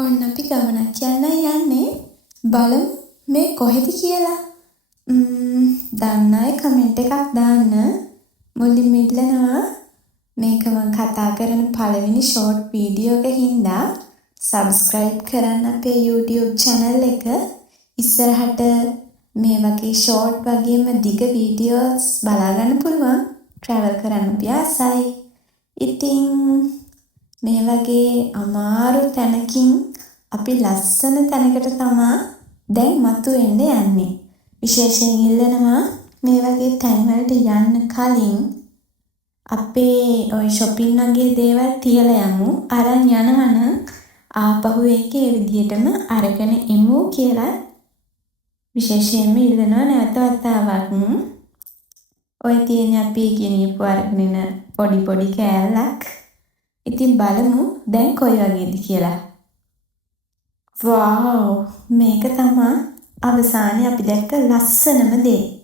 ඔන්න අපි ගමනක් යන්නයි යන්නේ. බලමු මේ කොහෙද කියලා. දන්න අය කමෙන්ට් එකක් දාන්න. මුලින්ම ඉල්ලනවා මේක මම කතා කරන පළවෙනි ෂෝට් වීඩියෝ එක හින්දා subscribe කරන්න අපේ YouTube channel එක. ඉස්සරහට මේ වගේ ෂෝට් වගේම දිග වීඩියෝස් බලා ගන්න පුළුවන්. travel කරන්න පියාසයි. ඉතින් මේ වගේ අමාරු තැනකින් අපි ලස්සන තැනකට තමා දැන් මතුවෙන්න යන්නේ. විශේෂයෙන් ඉල්ලනවා මේ වගේ තැන්වලට යන්න කලින් අපේ ওই shopping වගේ දේවල් තියලා යමු. අරන් යනවනම් ආපහු ඒකේ ඒ විදිහටම අරගෙන එමු කියලා විශේෂයෙන්ම ඉල්ලනවා නැවත වතාවක්. ඔය තියෙන අපි ගෙනියපු අරගෙන පොඩි කෑල්ලක්. ඉතින් බලමු දැන් කොයි වගේද කියලා. වව් මේක තමයි අවසානයේ අපි දැක්ක ලස්සනම දේ.